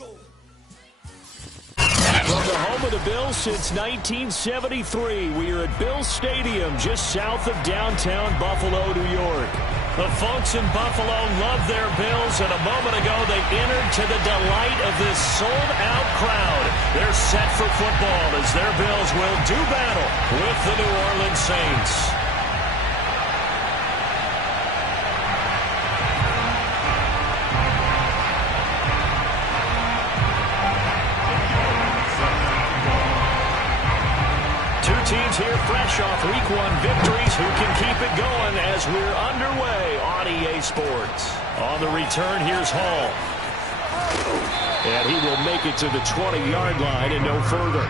From the home of the Bills since 1973, we are at Bills Stadium just south of downtown Buffalo, New York. The folks in Buffalo love their Bills, and a moment ago they entered to the delight of this sold-out crowd. They're set for football as their Bills will do battle with the New Orleans Saints. Teams here fresh off Week 1 victories. Who can keep it going as we're underway on EA Sports? On the return, here's Hall. And he will make it to the 20-yard line and no further.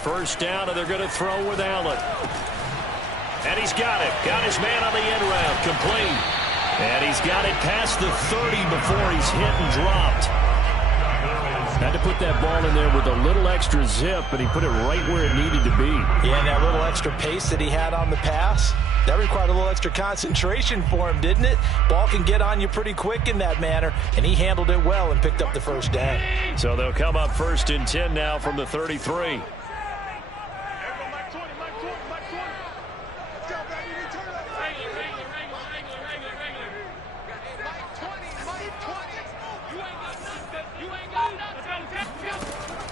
First down, and they're going to throw with Allen. And he's got it. Got his man on the end route. Complete. And he's got it past the 30 before he's hit and dropped. Had to put that ball in there with a little extra zip, but he put it right where it needed to be. Yeah, and that little extra pace that he had on the pass, that required a little extra concentration for him, didn't it? Ball can get on you pretty quick in that manner, and he handled it well and picked up the first down. So they'll come up 1st and 10 now from the 33.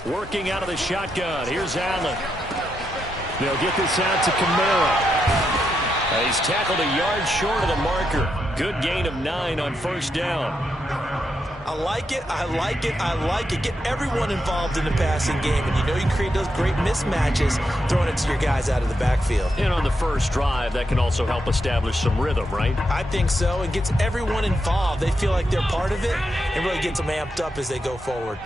Working out of the shotgun. Here's Allen. They'll get this out to Kamara. He's tackled a yard short of the marker. Good gain of 9 on first down. I like it. I like it. I like it. Get everyone involved in the passing game. And you know you can create those great mismatches throwing it to your guys out of the backfield. And on the first drive, that can also help establish some rhythm, right? I think so. It gets everyone involved. They feel like they're part of it and really gets them amped up as they go forward.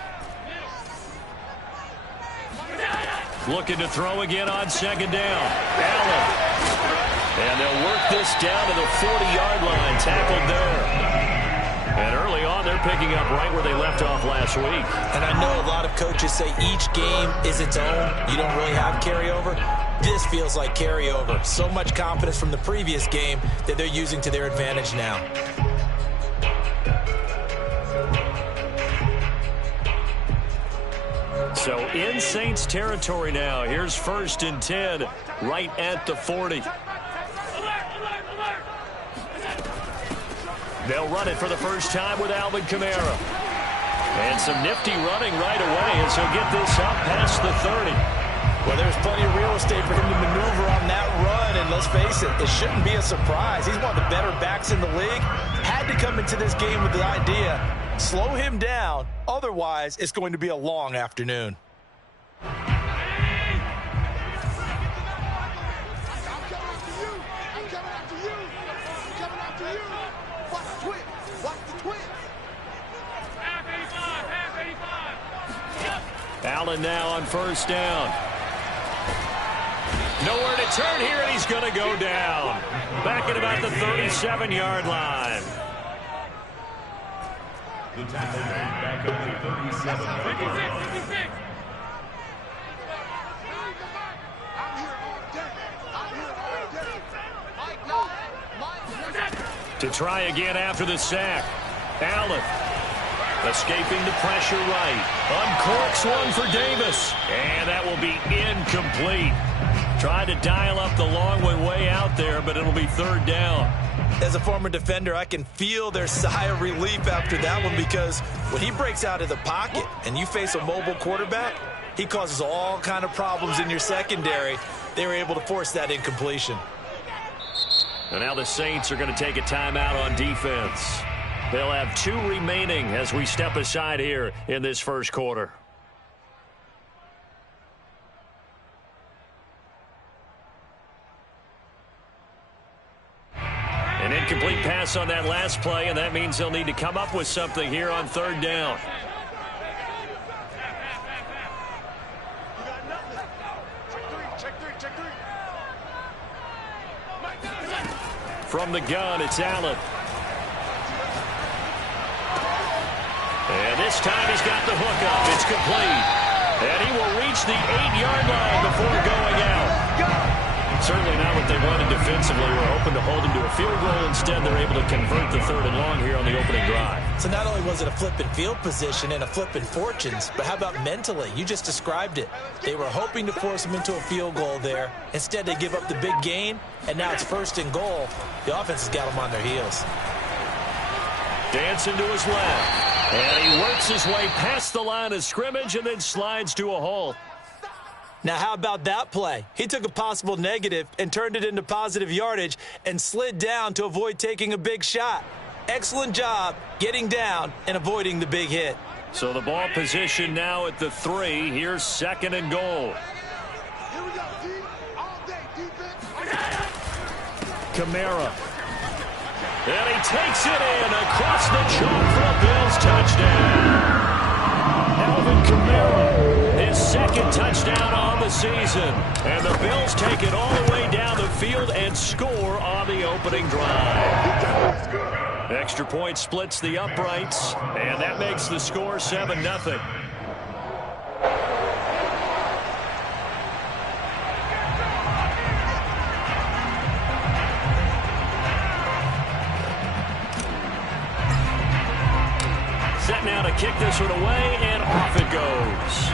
Looking to throw again on second down. Allen. And they'll work this down to the 40-yard line. Tackled there. And early on, they're picking up right where they left off last week. And I know a lot of coaches say each game is its own. You don't really have carryover. This feels like carryover. So much confidence from the previous game that they're using to their advantage now. So in Saints territory now. Here's 1st and 10 right at the 40. They'll run it for the first time with Alvin Kamara. And some nifty running right away as he'll get this up past the 30. Well, there's plenty of real estate for him to maneuver on that run. And let's face it, it shouldn't be a surprise. He's one of the better backs in the league. Had to come into this game with the idea, slow him down. Otherwise, it's going to be a long afternoon. Allen now on first down. Nowhere to turn here, and he's going to go down. Back at about the 37-yard line. The tackle made back at the 37. To try again after the sack. Allen escaping the pressure right. Uncorks one for Davis. And that will be incomplete. Tried to dial up the long way out there, but it'll be 3rd down. As a former defender, I can feel their sigh of relief after that one, because when he breaks out of the pocket and you face a mobile quarterback, he causes all kind of problems in your secondary. They were able to force that incompletion. And now the Saints are going to take a timeout on defense. They'll have 2 remaining as we step aside here in this first quarter. Incomplete pass on that last play, and that means they'll need to come up with something here on third down. From the gun, it's Allen. And this time he's got the hook up. It's complete. And he will reach the 8-yard line before going out. Certainly not what they wanted defensively. We're hoping to hold him to a field goal. Instead, they're able to convert the 3rd and long here on the opening drive. So not only was it a flipping field position and a flipping fortunes, but how about mentally? You just described it. They were hoping to force him into a field goal there. Instead, they give up the big gain, and now it's 1st and goal. The offense has got them on their heels. Dancing to his left. And he works his way past the line of scrimmage and then slides to a halt. Now, how about that play? He took a possible negative and turned it into positive yardage and slid down to avoid taking a big shot. Excellent job getting down and avoiding the big hit. So the ball position now at the 3. Here's 2nd and goal. Kamara. And he takes it in across the chalk for a Bills touchdown. Alvin Kamara, his 2nd touchdown on the season. And the Bills take it all the way down the field and score on the opening drive. Extra point splits the uprights, and that makes the score 7-0. Set now to kick this one away, and off it goes.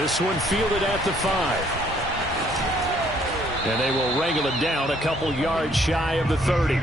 This one fielded at the 5. And they will wrangle it down a couple yards shy of the 30.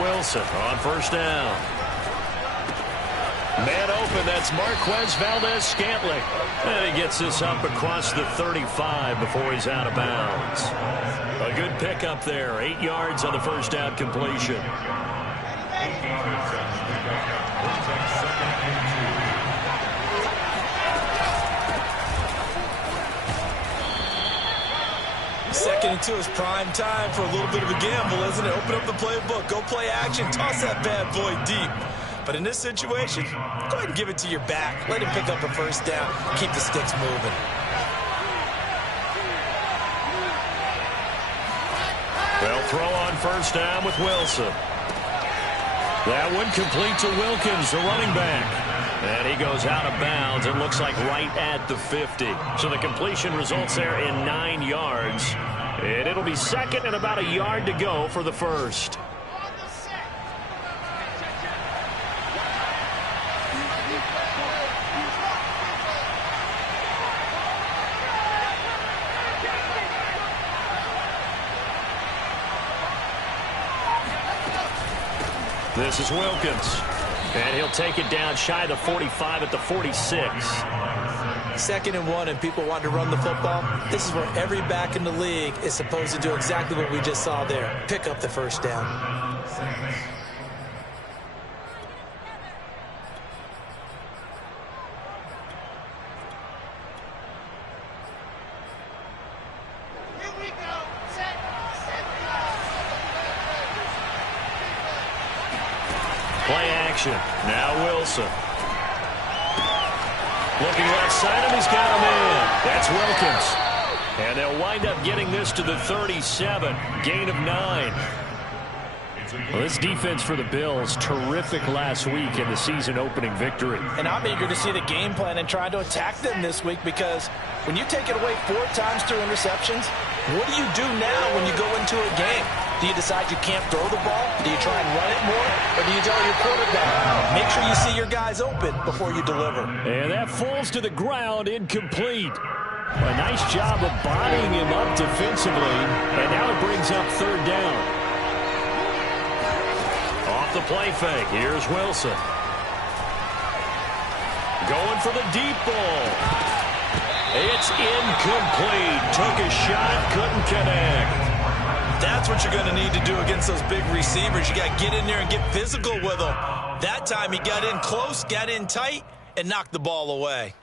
Wilson on 1st down. Man open, that's Marquez Valdes-Scantling. And he gets this up across the 35 before he's out of bounds. A good pickup there. 8 yards on the 1st down completion. Second and 2 is prime time for a little bit of a gamble, isn't it? Open up the playbook, go play action, toss that bad boy deep. But in this situation, go ahead and give it to your back. Let him pick up a 1st down, keep the sticks moving. They'll throw on 1st down with Wilson. That one complete to Wilkins, the running back. And he goes out of bounds. It looks like right at the 50. So the completion results there in 9 yards. And it'll be 2nd and about a yard to go for the 1st. This is Wilkins. And he'll take it down shy of the 45 at the 46. 2nd and 1 and people want to run the football. This is where every back in the league is supposed to do exactly what we just saw there. Pick up the 1st down. Play action. Now Wilson. Looking left side, and he's got him in. That's Wilkins. And they'll wind up getting this to the 37. Gain of 9. Well, this defense for the Bills, terrific last week in the season-opening victory. And I'm eager to see the game plan and try to attack them this week, because when you take it away 4 times through interceptions, what do you do now when you go into a game? Do you decide you can't throw the ball? Do you try and run it more? Or do you tell your quarterback, make sure you see your guys open before you deliver? And that falls to the ground, incomplete. A nice job of bodying him up defensively. And now it brings up 3rd down. off the play fake. Here's Wilson. Going for the deep ball. It's incomplete. Took a shot, couldn't connect. That's what you're going to need to do against those big receivers. You got to get in there and get physical with them. That time he got in close, got in tight, and knocked the ball away.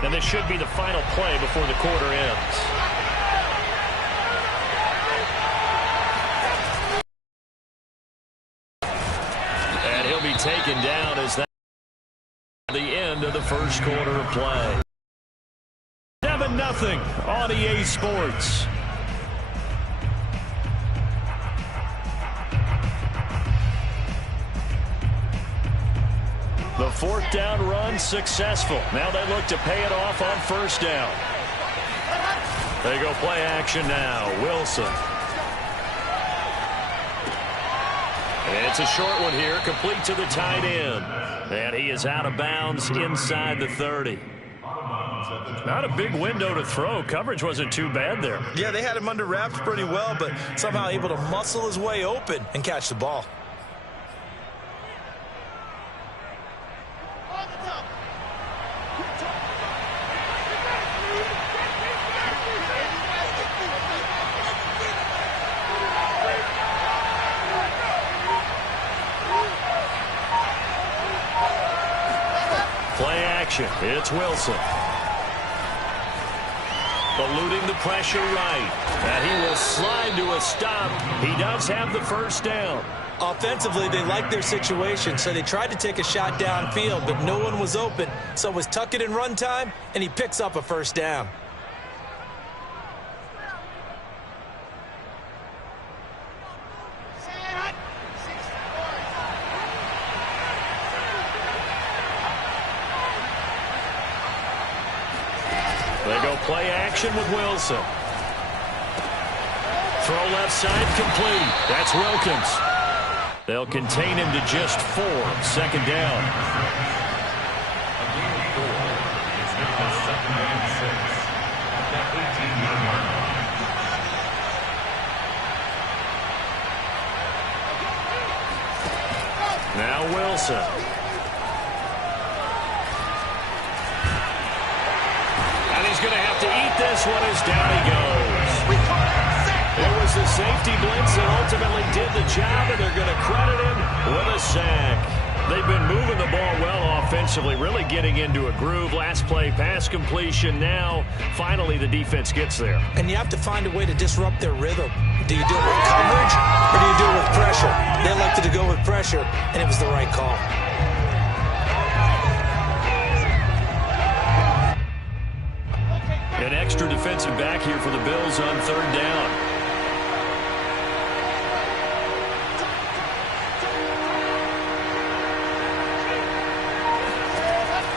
And this should be the final play before the quarter ends. And he'll be taken down as that the end of the first quarter of play. 7-0 on EA Sports. The fourth down run successful. Now they look to pay it off on first down. They go play action now. Wilson. It's a short one here, complete to the tight end. And he is out of bounds inside the 30. Not a big window to throw. Coverage wasn't too bad there. Yeah, they had him under wraps pretty well, but somehow able to muscle his way open and catch the ball. Play action. It's Wilson. Eluding the pressure right. And he will slide to a stop. He does have the first down. Offensively, they liked their situation, so they tried to take a shot downfield, but no one was open. So it was tuck it in run time, and he picks up a first down. They go play action with Wilson. Throw left side complete. That's Wilkins. They'll contain him to just 4. Second down. Now Wilson. And he's going to have to eat this one as down he goes. It was the safety blitz that ultimately did the job, and they're going to credit him with a sack. They've been moving the ball well offensively, really getting into a groove. Last play, pass completion. Now, finally, the defense gets there. And you have to find a way to disrupt their rhythm. Do you do it with coverage, or do you do it with pressure? They elected to go with pressure, and it was the right call. An extra defensive back here for the Bills on third down.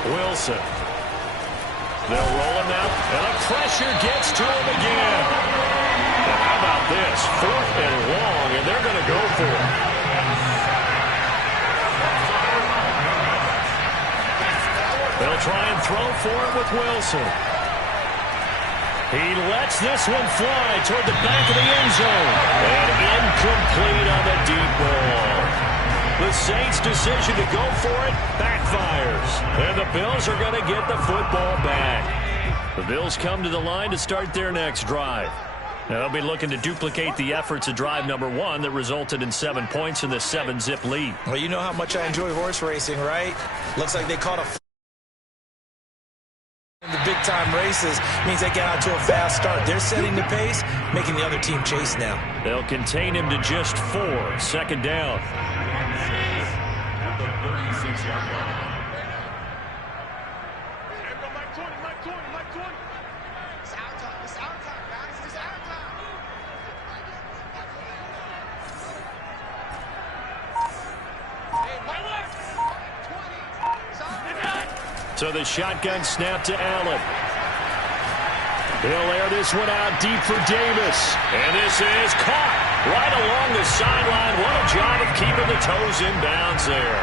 Wilson. They'll roll him out, and the pressure gets to him again. And how about this? 4th and long, and they're going to go for it. They'll try and throw for it with Wilson. He lets this one fly toward the back of the end zone. And incomplete on the deep ball. The Saints' decision to go for it backfires. And the Bills are going to get the football back. The Bills come to the line to start their next drive. Now they'll be looking to duplicate the efforts of drive number 1 that resulted in 7 points in the 7-zip lead. Well, you know how much I enjoy horse racing, right? Looks like they caught a in the big-time races. Means they get out to a fast start. They're setting the pace, making the other team chase now. They'll contain him to just 4. Second down. At the 36-yard line. So the shotgun snap to Allen. He'll air this one out deep for Davis. And this is caught right along the sideline. What a job of keeping the toes in bounds there.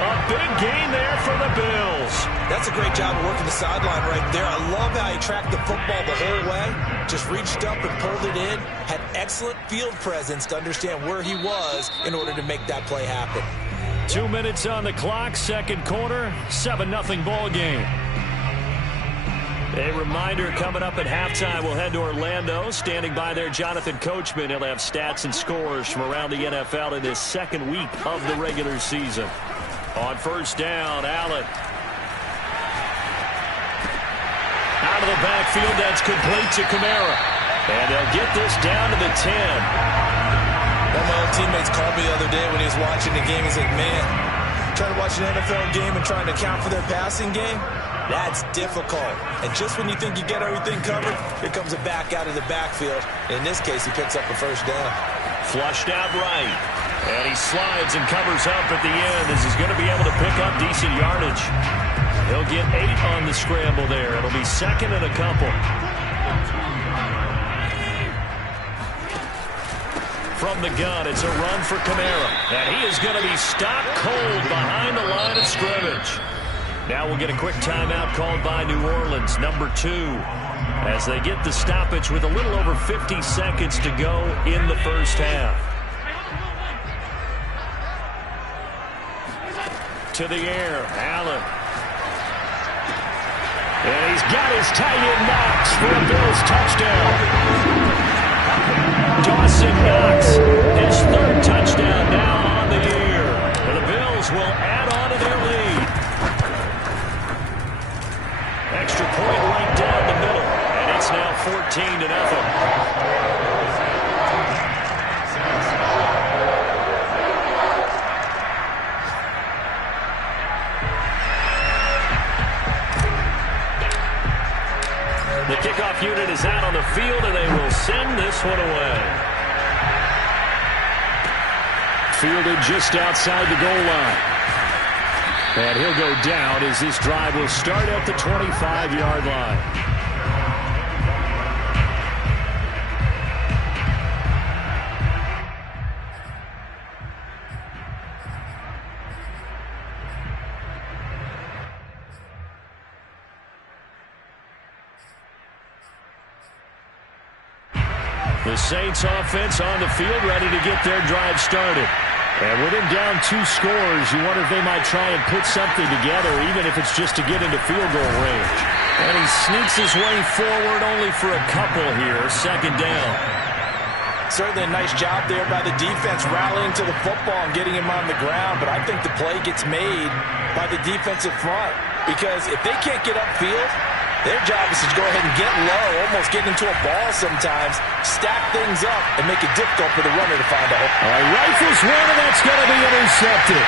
A big gain there for the Bills. That's a great job of working the sideline right there. I love how he tracked the football the whole way. Just reached up and pulled it in. Had excellent field presence to understand where he was in order to make that play happen. 2 minutes on the clock, second quarter, 7-0 ball game. A reminder coming up at halftime, we'll head to Orlando. Standing by there, Jonathan Coachman. He'll have stats and scores from around the NFL in his second week of the regular season. On first down, Allen. Out of the backfield, that's complete to Kamara. And they'll get this down to the 10. One of my old teammates called me the other day when he was watching the game. He's like, man, trying to watch an NFL game and trying to account for their passing game? That's difficult. And just when you think you get everything covered, here comes a back out of the backfield. In this case, he picks up a first down. Flushed out right. And he slides and covers up at the end as he's going to be able to pick up decent yardage. He'll get 8 on the scramble there. It'll be second and a couple. From the gun, it's a run for Kamara. And he is going to be stopped cold behind the line of scrimmage. Now we'll get a quick timeout called by New Orleans, number 2, as they get the stoppage with a little over 50 seconds to go in the first half. To the air, Allen. And he's got his tight end Knox for a Bills touchdown. Dawson Knox, his third touchdown now on the year. And the Bills will add on to their lead. Extra point right down the middle, and it's now 14-0. The kickoff unit is out on the field, and they will send this one away. Fielded just outside the goal line. And he'll go down as this drive will start at the 25-yard line. The Saints offense on the field ready to get their drive started. And with him down 2 scores, you wonder if they might try and put something together, even if it's just to get into field goal range. And he sneaks his way forward only for a couple here, second down. Certainly a nice job there by the defense rallying to the football and getting him on the ground. But I think the play gets made by the defensive front. Because if they can't get upfield, their job is to go ahead and get low, almost get into a ball sometimes, stack things up, and make it difficult for the runner to find a hole. Rifles one, and that's going to be intercepted.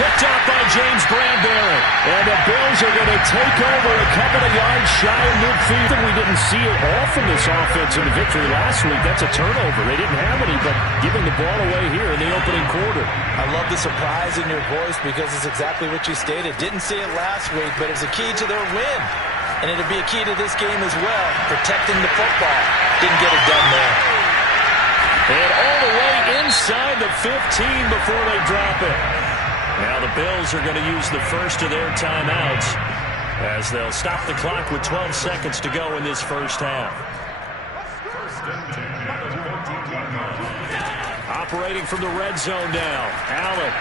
Picked up by James Bradbury. And the Bills are going to take over a couple of yards shy of midfield. We didn't see it all from this offense in the victory last week. That's a turnover. They didn't have any, but giving the ball away here in the opening quarter. I love the surprise in your voice because it's exactly what you stated. Didn't see it last week, but it was a key to their win. And it'll be a key to this game as well, protecting the football. Didn't get it done there. And all the way inside the 15 before they drop it. Now the Bills are going to use the first of their timeouts as they'll stop the clock with 12 seconds to go in this first half. Operating from the red zone now, Allen.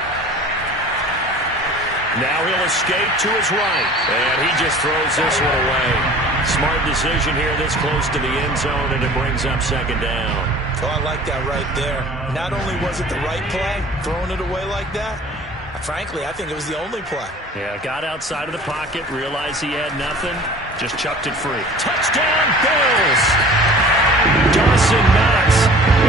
Now he'll escape to his right, and he just throws this one away. Smart decision here this close to the end zone, and it brings up second down. Oh, I like that right there. Not only was it the right play, throwing it away like that, frankly, I think it was the only play. Yeah, got outside of the pocket, realized he had nothing, just chucked it free. Touchdown, Bills! Dawson Knox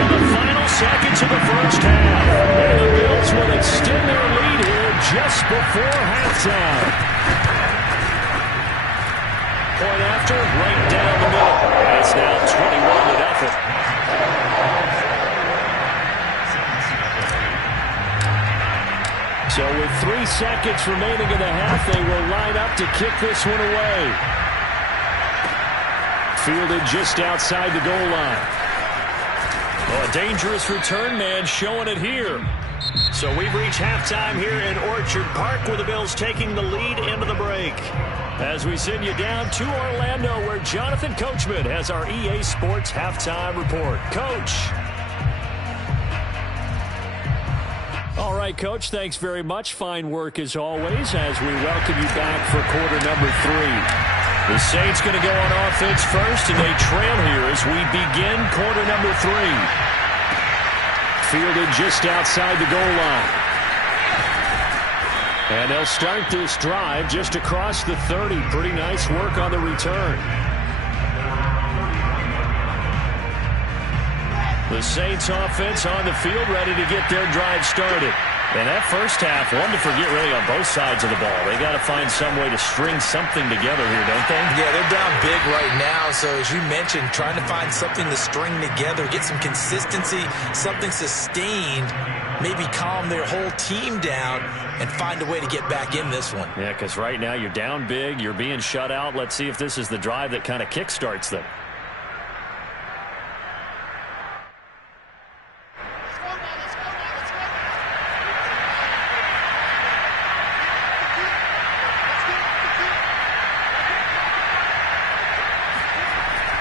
in the final seconds of the first half. And the Bills will extend their lead here just before halftime. Point after, right down the middle. And it's now 21-0. So with 3 seconds remaining in the half, they will line up to kick this one away. Fielded just outside the goal line. Oh, a dangerous return man showing it here. So we've reached halftime here in Orchard Park with the Bills taking the lead into the break. As we send you down to Orlando where Jonathan Coachman has our EA Sports halftime report. Coach. All right, Coach, thanks very much. Fine work as always as we welcome you back for quarter number 3. The Saints going to go on offense first, and they trail here as we begin quarter number 3. Fielded just outside the goal line. And they'll start this drive just across the 30. Pretty nice work on the return. The Saints offense on the field ready to get their drive started. And that first half, one to forget really on both sides of the ball. They got to find some way to string something together here, don't they? Yeah, they're down big right now. So as you mentioned, trying to find something to string together, get some consistency, something sustained, maybe calm their whole team down and find a way to get back in this one. Yeah, because right now you're down big, you're being shut out. Let's see if this is the drive that kind of kickstarts them.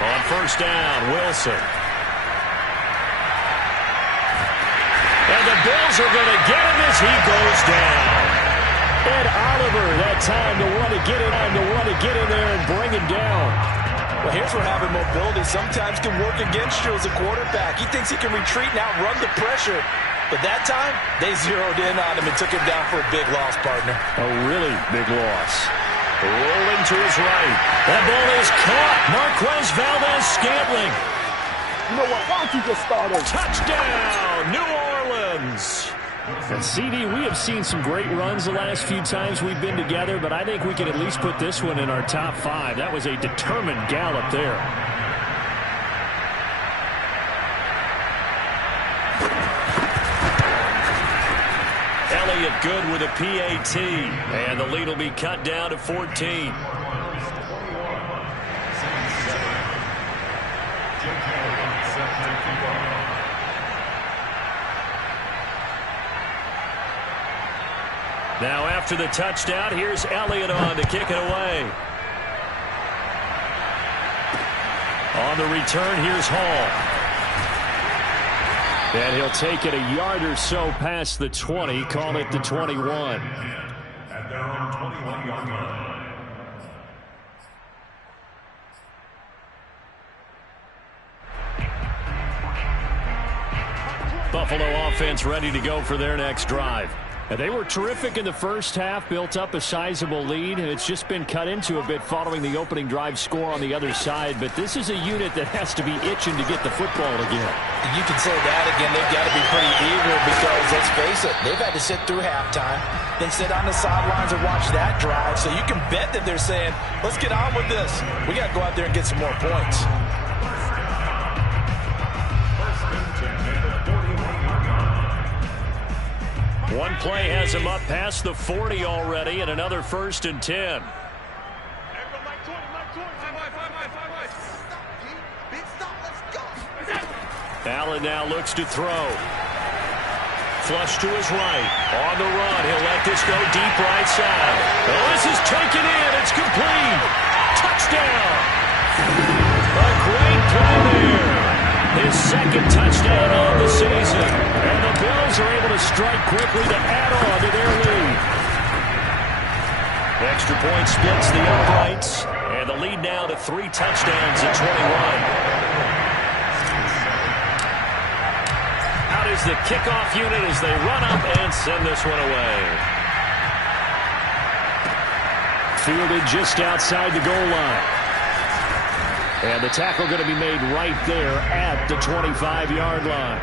On first down, Wilson. And the Bills are going to get him as he goes down. Ed Oliver, that time to want to get in there and bring him down. Well, here's where having mobility sometimes can work against you as a quarterback. He thinks he can retreat and outrun the pressure. But that time, they zeroed in on him and took him down for a big loss, partner. A really big loss. Rolling to his right. That ball is caught. Marquez Valdes-Scantling. You know what? Why don't you just start over? Touchdown, New Orleans. And CD, we have seen some great runs the last few times we've been together, but I think we can at least put this one in our top 5. That was a determined gallop there. Elliott good with a PAT, and the lead will be cut down to 14. Now after the touchdown, here's Elliott on to kick it away. On the return, here's Hall. And he'll take it a yard or so past the 20, call it the 21. At their own 21-yard line. Buffalo offense ready to go for their next drive. And they were terrific in the first half, built up a sizable lead, and it's just been cut into a bit following the opening drive score on the other side. But this is a unit that has to be itching to get the football again. You can say that again. They've got to be pretty eager because, let's face it, they've had to sit through halftime, then sit on the sidelines and watch that drive. So you can bet that they're saying, let's get on with this. We got to go out there and get some more points. One play has him up past the 40 already, and another 1st and 10. Allen now looks to throw. Flush to his right. On the run. He'll let this go deep right side. Oh, this is taken in. It's complete. Touchdown. A great play there. His second touchdown on the season. And the Bills are able to strike quickly to add on to their lead. Extra point splits the uprights. And the lead now to 3 touchdowns at 21. Out is the kickoff unit as they run up and send this one away. Fielded just outside the goal line. And the tackle going to be made right there at the 25-yard line.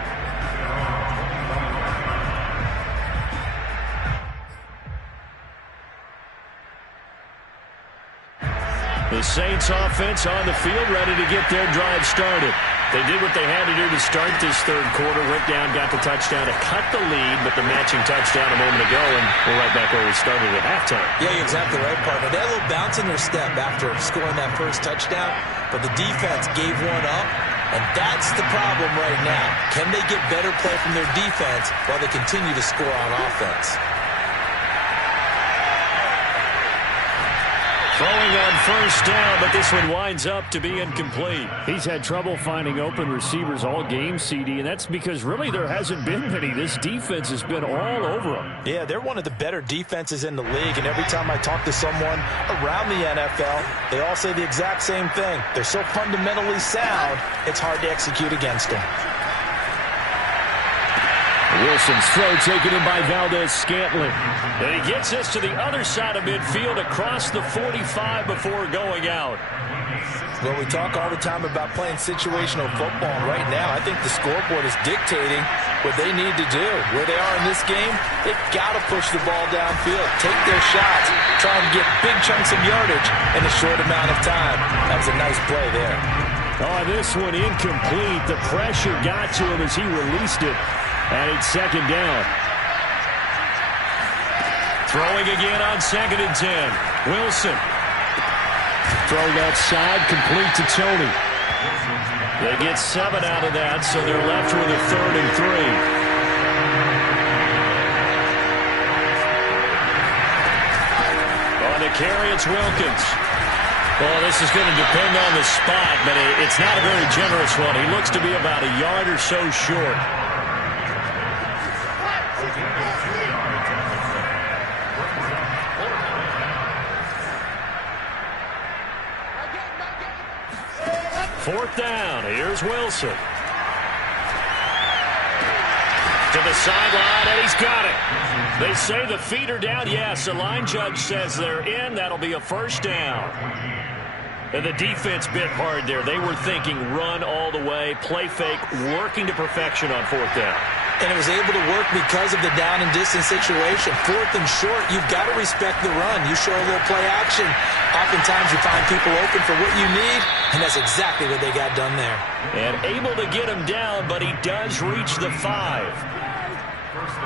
The Saints offense on the field ready to get their drive started. They did what they had to do to start this third quarter. Went down, got the touchdown to cut the lead, but the matching touchdown a moment ago, and we're right back where we started at halftime. Yeah, you're exactly right, partner. They had a little bounce in their step after scoring that first touchdown, but the defense gave one up, and that's the problem right now. Can they get better play from their defense while they continue to score on offense? Throwing on first down, but this one winds up to be incomplete. He's had trouble finding open receivers all game, CD, and that's because really there hasn't been many. This defense has been all over them. Yeah, they're one of the better defenses in the league, and every time I talk to someone around the NFL, they all say the exact same thing. They're so fundamentally sound, it's hard to execute against them. Wilson's throw taken in by Valdez-Scantling. And he gets this to the other side of midfield across the 45 before going out. Well, we talk all the time about playing situational football. And right now, I think the scoreboard is dictating what they need to do. Where they are in this game, they've got to push the ball downfield, take their shots, try and get big chunks of yardage in a short amount of time. That was a nice play there. Oh, this one incomplete. The pressure got to him as he released it. And it's second down. Throwing again on 2nd and 10. Wilson. Throw left side, complete to Tony. They get 7 out of that, so they're left with a 3rd and 3. On the carry, it's Wilkins. Well, this is going to depend on the spot, but it's not a very generous one. He looks to be about a yard or so short. Fourth down. Here's Wilson. To the sideline, and he's got it. They say the feet are down. Yes, the line judge says they're in. That'll be a first down. And the defense bit hard there. They were thinking run all the way, play fake, working to perfection on 4th down. And it was able to work because of the down and distance situation. 4th and short, you've got to respect the run. You show a little play action. Oftentimes you find people open for what you need, and that's exactly what they got done there. And able to get him down, but he does reach the 5.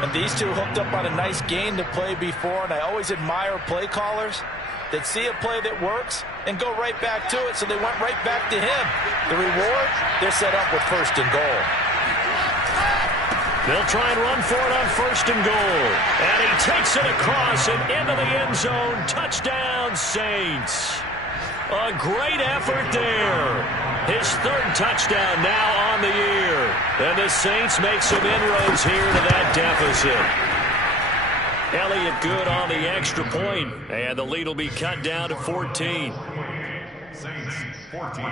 And these two hooked up on a nice gain to play before, and I always admire play callers that see a play that works and go right back to it, so they went right back to him. The reward, they're set up with 1st and goal. They'll try and run for it on 1st and goal. And he takes it across and into the end zone. Touchdown, Saints. A great effort there. His 3rd touchdown now on the year. And the Saints make some inroads here to that deficit. Elliott good on the extra point. And the lead will be cut down to 14. Saints 14.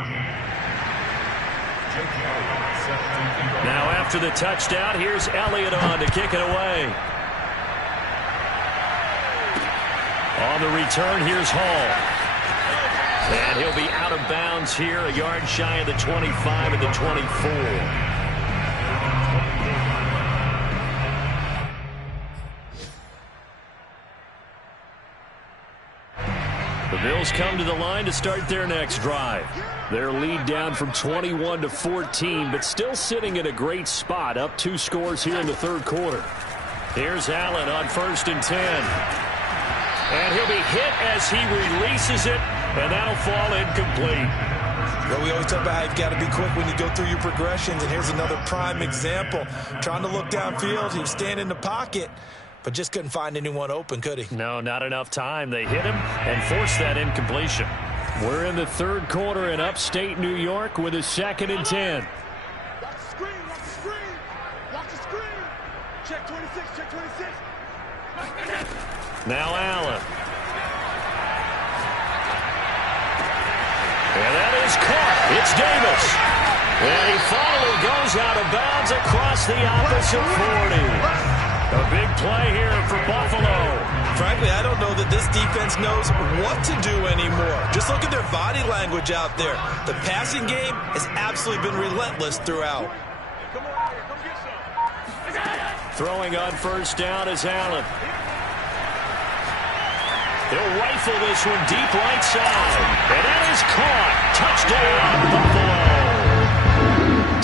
Now after the touchdown, here's Elliott on to kick it away. On the return, here's Hall. And he'll be out of bounds here, a yard shy of the 25 and the 24. The Bills come to the line to start their next drive. Their lead down from 21 to 14, but still sitting in a great spot, up 2 scores here in the 3rd quarter. Here's Allen on 1st and 10. And he'll be hit as he releases it, and that'll fall incomplete. Well, we always talk about how you've got to be quick when you go through your progressions, and here's another prime example. Trying to look downfield, he was standing in the pocket, but just couldn't find anyone open, could he? No, not enough time. They hit him and forced that incompletion. We're in the 3rd quarter in upstate New York with a 2nd and 10. Watch the screen, watch the screen, watch the screen. Check 26, check 26. Now Allen. And that is caught. It's Davis. And he finally goes out of bounds across the opposite 40. A big play here for Buffalo. Frankly, I don't know that this defense knows what to do anymore. Just look at their body language out there. The passing game has absolutely been relentless throughout. Throwing on 1st down is Allen. They'll rifle this one deep right side. And that is caught. Touchdown, Buffalo.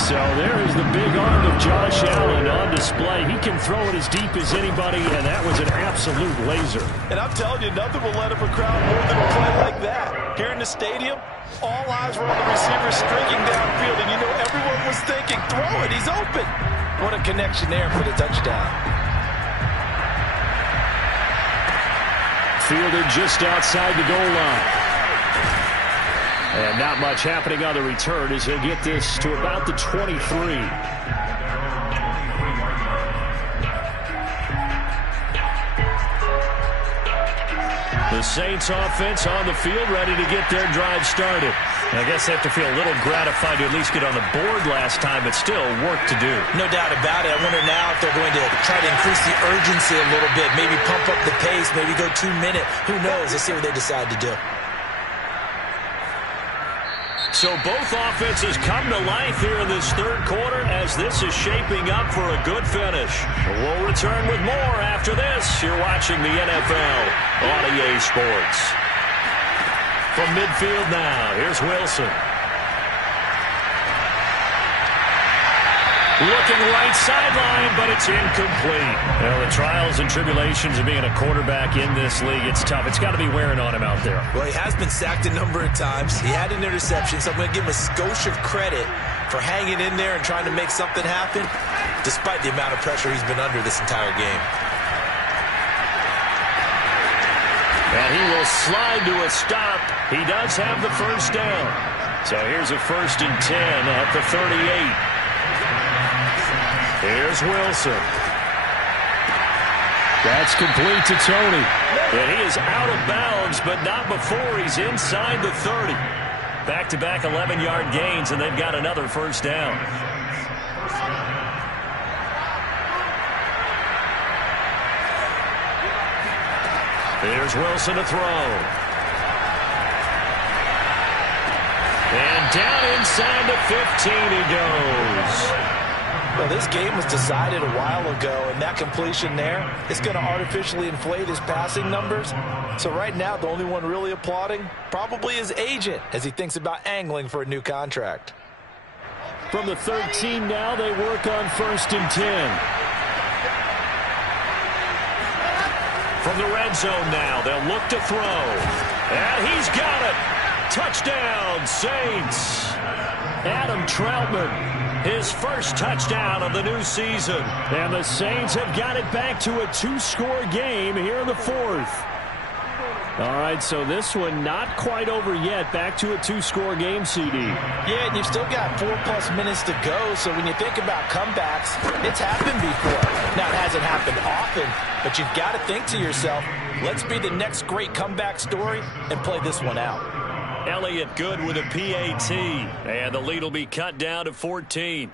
So there is the big arm of Josh Allen on display. He can throw it as deep as anybody, and that was an absolute laser. And I'm telling you, nothing will let up a crowd more than a play like that. Here in the stadium, all eyes were on the receiver streaking downfield, and you know everyone was thinking, throw it, he's open. What a connection there for the touchdown. Fielded just outside the goal line. And not much happening on the return as he'll get this to about the 23. The Saints offense on the field ready to get their drive started. I guess they have to feel a little gratified to at least get on the board last time, but still work to do. No doubt about it. I wonder now if they're going to try to increase the urgency a little bit, maybe pump up the pace, maybe go 2 minute. Who knows? Let's see what they decide to do. So both offenses come to life here in this third quarter as this is shaping up for a good finish. We'll return with more after this. You're watching the NFL on EA Sports. From midfield now, here's Wilson. Looking right sideline, but it's incomplete. Well, the trials and tribulations of being a quarterback in this league, it's tough. It's got to be wearing on him out there. Well, he has been sacked a number of times. He had an interception, so I'm going to give him a skosh of credit for hanging in there and trying to make something happen, despite the amount of pressure he's been under this entire game. And he will slide to a stop. He does have the first down. So here's a 1st and 10 at the 38. Here's Wilson. That's complete to Tony. And he is out of bounds, but not before he's inside the 30. Back-to-back 11-yard gains, and they've got another first down. Here's Wilson to throw. And down inside the 15 he goes. Well, this game was decided a while ago, and that completion there is going to artificially inflate his passing numbers. So right now, the only one really applauding probably his agent as he thinks about angling for a new contract. From the 13 now, they work on 1st and 10. From the red zone now, they'll look to throw. And he's got it. Touchdown, Saints. Adam Troutman. His first touchdown of the new season. And the Saints have got it back to a 2-score game here in the 4th. All right, so this one not quite over yet. Back to a 2-score game, CD. Yeah, and you've still got 4+ minutes to go. So when you think about comebacks, it's happened before. Now, it hasn't happened often, but you've got to think to yourself, let's be the next great comeback story and play this one out. Elliott good with a PAT, and the lead will be cut down to 14.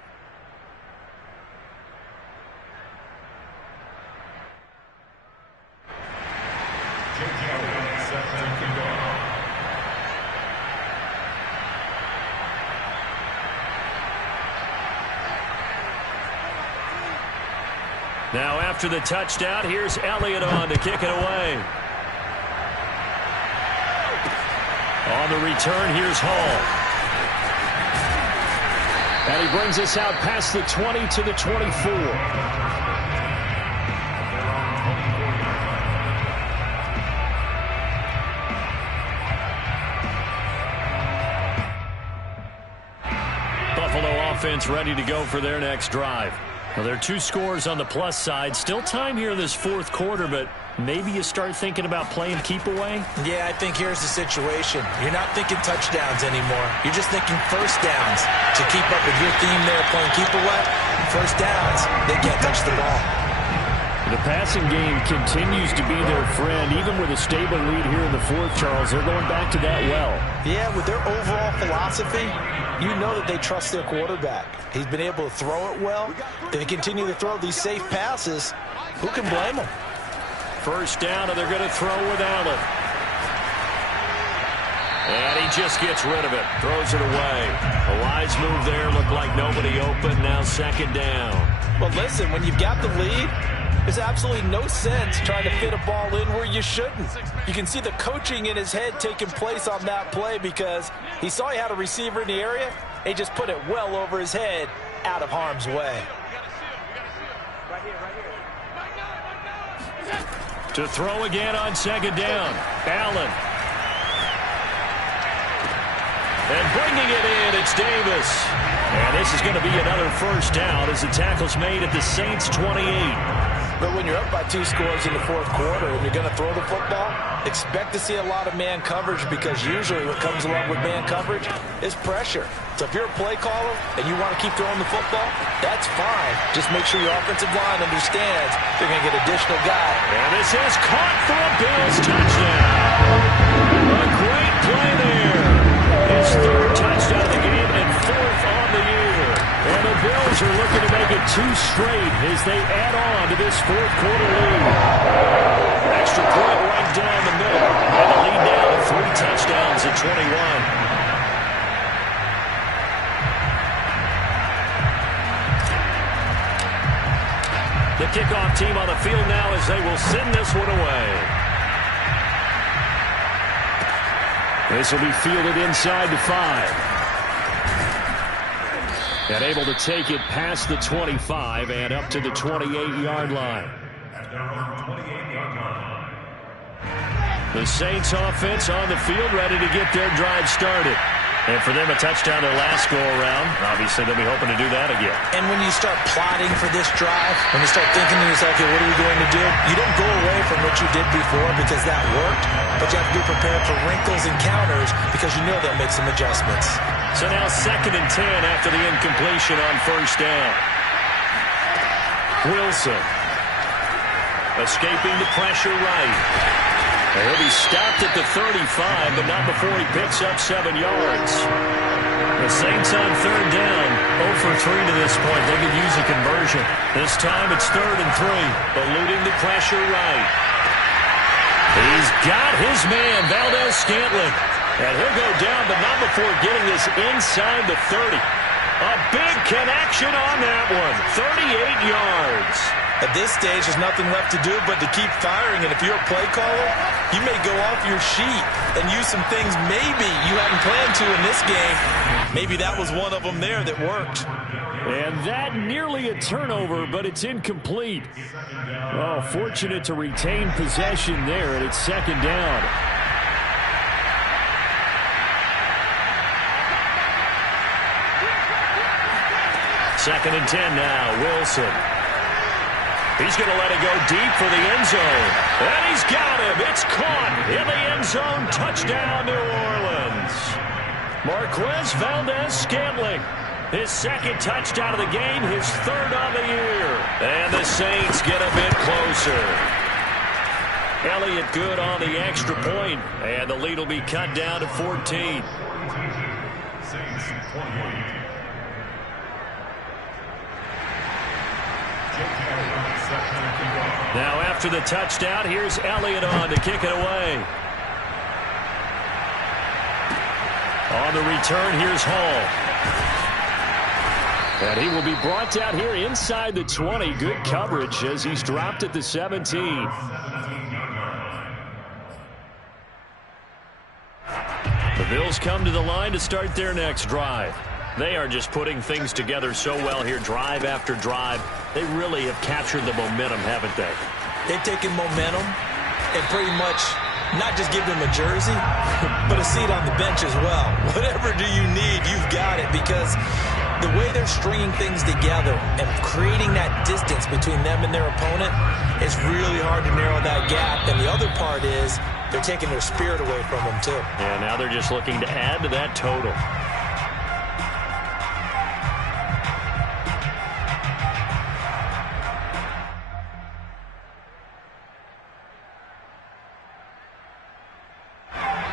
Now after the touchdown, here's Elliott on to kick it away. On the return, here's Hall. And he brings us out past the 20 to the 24. Buffalo offense ready to go for their next drive. Well, there are 2 scores on the plus side. Still time here in this 4th quarter, but maybe you start thinking about playing keep away? Yeah, I think here's the situation. You're not thinking touchdowns anymore. You're just thinking first downs. To keep up with your theme there, playing keep away, first downs, they can't touch the ball. The passing game continues to be their friend. Even with a stable lead here in the 4th, Charles, they're going back to that well. Yeah, with their overall philosophy, you know that they trust their quarterback. He's been able to throw it well. They continue to throw these safe passes. Who can blame them? First down, and they're going to throw with Allen. And he just gets rid of it. Throws it away. A wise move there. Looked like nobody open. Now 2nd down. Well, listen, when you've got the lead, there's absolutely no sense trying to fit a ball in where you shouldn't. You can see the coaching in his head taking place on that play because he saw he had a receiver in the area. He just put it well over his head out of harm's way. To throw again on second down. Allen. And bringing it in, it's Davis. And this is going to be another first down as the tackle's made at the Saints' 28. But when you're up by 2 scores in the fourth quarter and you're going to throw the football, expect to see a lot of man coverage, because usually what comes along with man coverage is pressure. So if you're a play caller and you want to keep throwing the football, that's fine. Just make sure your offensive line understands they're going to get additional guys. And this is caught for a Bills touchdown. A great play there. His 3rd touchdown of the game and 4th on the year. And the Bills are looking to make it 2 straight as they add on to this fourth quarter lead. Extra point right down the middle. And the lead now to 3 touchdowns at 21. The kickoff team on the field now as they will send this one away. This will be fielded inside the 5. And able to take it past the 25 and up to the 28-yard line. The Saints offense on the field ready to get their drive started. And for them, a touchdown their last go-around. Obviously, they'll be hoping to do that again. And when you start plotting for this drive, when you start thinking to yourself, okay, what are we going to do? You don't go away from what you did before because that worked, but you have to be prepared for wrinkles and counters because you know they'll make some adjustments. So now 2nd and 10 after the incompletion on first down. Wilson escaping the pressure right. He'll be stopped at the 35, but not before he picks up 7 yards. The Saints on 3rd down, 0 for 3 to this point. They could use a conversion. This time it's 3rd and 3, eluding the pressure right. He's got his man, Valdes-Scantling. And he'll go down, but not before getting this inside the 30. A big connection on that one, 38 yards. At this stage, there's nothing left to do but to keep firing. And if you're a play caller, you may go off your sheet and use some things maybe you hadn't planned to in this game. Maybe that was one of them there that worked. And that nearly a turnover, but it's incomplete. Oh, fortunate to retain possession there, and it's 2nd down. Second and 10 now, Wilson. He's going to let it go deep for the end zone. And he's got him. It's caught in the end zone. Touchdown, New Orleans. Marquez Valdes-Scantling. His 2nd touchdown of the game, his 3rd on the year. And the Saints get a bit closer. Elliott good on the extra point. And the lead will be cut down to 14. Saints 28. Now after the touchdown, here's Elliott on to kick it away. On the return, here's Hall. And he will be brought down here inside the 20. Good coverage as he's dropped at the 17. The Bills come to the line to start their next drive. They are just putting things together so well here, drive after drive. They really have captured the momentum, haven't they? They've taken momentum and pretty much not just give them a jersey, but a seat on the bench as well. Whatever do you need, you've got it, because the way they're stringing things together and creating that distance between them and their opponent, it's really hard to narrow that gap. And the other part is they're taking their spirit away from them, too. And now they're just looking to add to that total.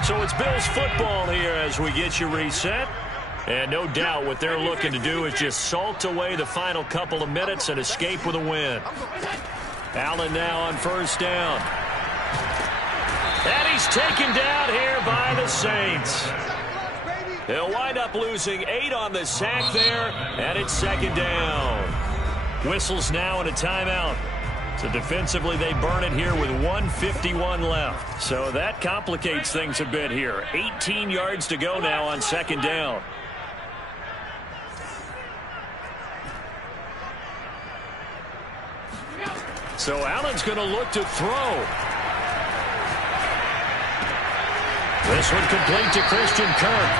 So it's Bills football here as we get you reset. And no doubt what they're looking to do is just salt away the final couple of minutes and escape with a win. Allen now on first down. And he's taken down here by the Saints. They'll wind up losing 8 on the sack there, and it's 2nd down. Whistles now and a timeout. So defensively, they burn it here with 1:51 left. So that complicates things a bit here. 18 yards to go now on 2nd down. So Allen's going to look to throw. This one complete to Christian Kirk.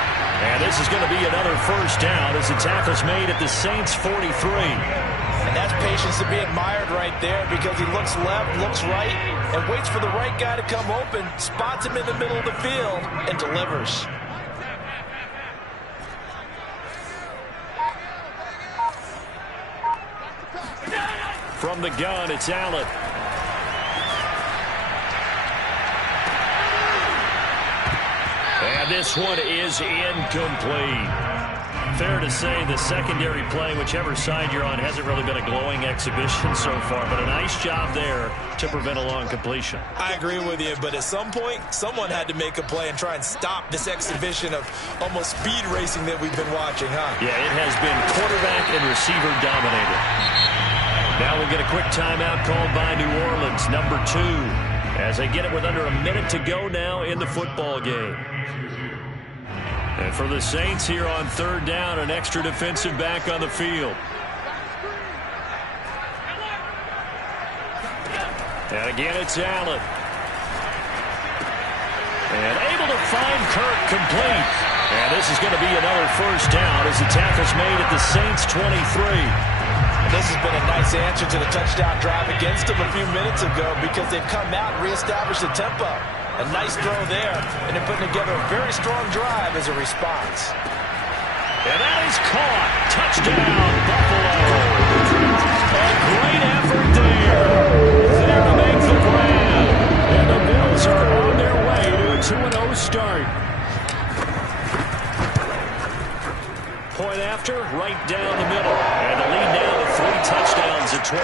And this is going to be another first down as the tackle's made at the Saints 43. And that's patience to be admired right there, because he looks left, looks right, and waits for the right guy to come open, spots him in the middle of the field, and delivers. From the gun, it's Allen. And this one is incomplete. Fair to say the secondary play, whichever side you're on, hasn't really been a glowing exhibition so far, but a nice job there to prevent a long completion. I agree with you, but at some point, someone had to make a play and try and stop this exhibition of almost speed racing that we've been watching, huh? Yeah, it has been quarterback and receiver dominated. Now we'll get a quick timeout called by New Orleans, number 2, as they get it with under a minute to go now in the football game. And for the Saints here on third down, an extra defensive back on the field. And again, it's Allen. And able to find Kirk complete. And this is going to be another first down as the tackle's made at the Saints 23. And this has been a nice answer to the touchdown drive against them a few minutes ago, because they've come out and reestablished the tempo. A nice throw there, and they're putting together a very strong drive as a response. And that is caught. Touchdown, Buffalo. A great effort there. There to make the grab. And the Bills are on their way to a 2-0 start. Point after, right down the middle. And the lead now to 3 touchdowns at 21.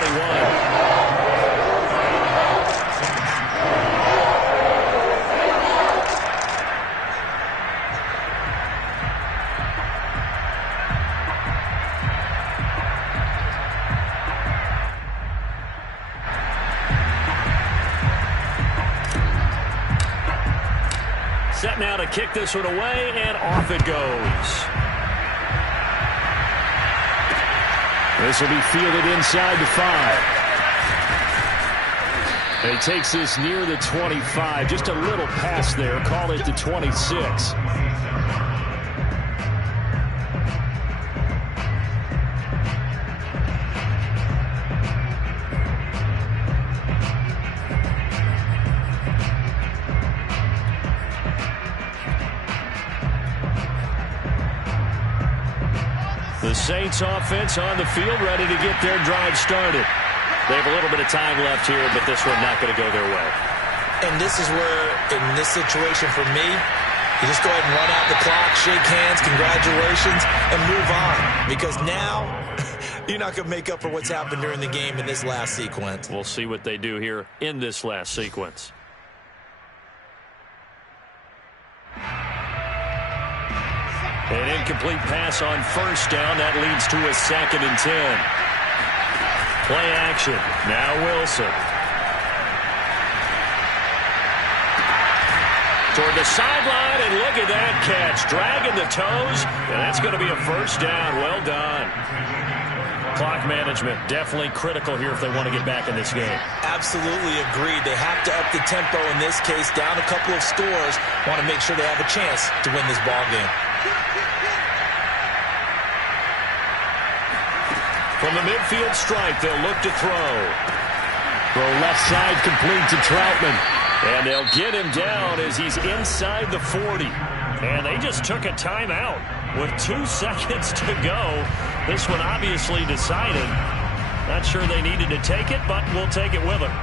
Set now to kick this one away, and off it goes. This will be fielded inside the 5. And he takes this near the 25. Just a little pass there. Call it the 26. The Saints offense on the field, ready to get their drive started. They have a little bit of time left here, but this one not going to go their way. And this is where, in this situation for me, you just go ahead and run out the clock, shake hands, congratulations, and move on. Because now, you're not going to make up for what's happened during the game in this last sequence. We'll see what they do here in this last sequence. An incomplete pass on first down. That leads to a 2nd and 10. Play action. Now Wilson. Toward the sideline, and look at that catch. Dragging the toes, and that's going to be a first down. Well done. Clock management definitely critical here if they want to get back in this game. Absolutely agreed. They have to up the tempo in this case, down a couple of scores. Want to make sure they have a chance to win this ball game. From the midfield stripe, they'll look to throw. Throw left side complete to Troutman. And they'll get him down as he's inside the 40. And they just took a timeout with 2 seconds to go. This one obviously decided. Not sure they needed to take it, but we'll take it with them.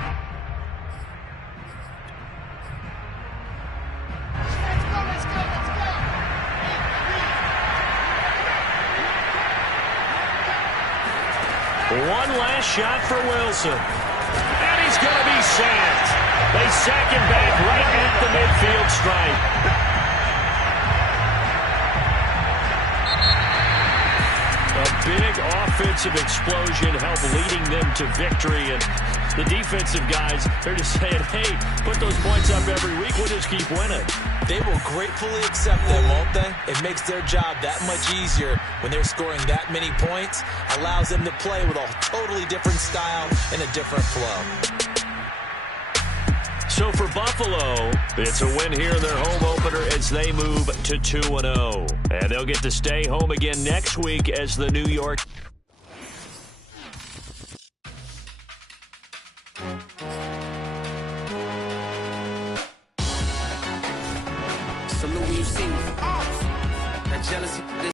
One last shot for Wilson. And he's going to be sacked. They sack him back right at the midfield stripe. A big offensive explosion helped leading them to victory. And The defensive guys, they're just saying, hey, put those points up every week. We'll just keep winning. They will gratefully accept them, won't they? It makes their job that much easier when they're scoring that many points. Allows them to play with a totally different style and a different flow. So for Buffalo, it's a win here in their home opener as they move to 2-0. And they'll get to stay home again next week as the New York Salute you see that jealousy.